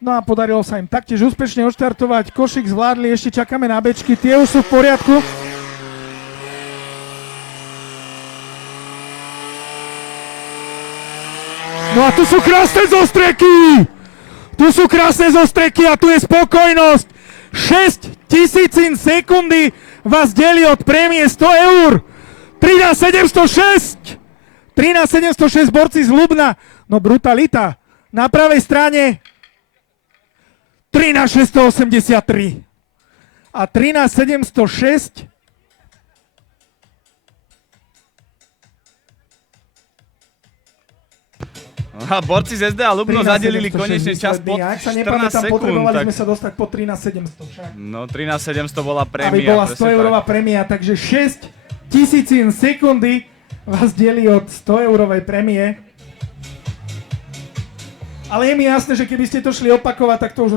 No a podarilo sa im taktiež úspešne odštartovať. Košík zvládli, ešte čakáme na bečky, tie už sú v poriadku. No a tu sú krásne zostreky! Tu sú krásne zostreky a tu je spokojnosť. 6 000 sekundy vás delí od prémie 100 eur. 13 706! 13 706 borci z Ľubna. No brutalita. Na pravej strane 13 683. A 13 706 A borci z SD a Ľubno zadelili konečne čas pod 14 Ak sa nepamätám, sekúnd. potrebovali Tak... sme sa dostať pod 13 700 však. No 13 700 bola Aby prémia. bola 100 eurová prémia, takže 6 000 sekundy vás delí od 100 eurovej prémie. Ale je mi jasné, že keby ste to šli opakovať, tak to už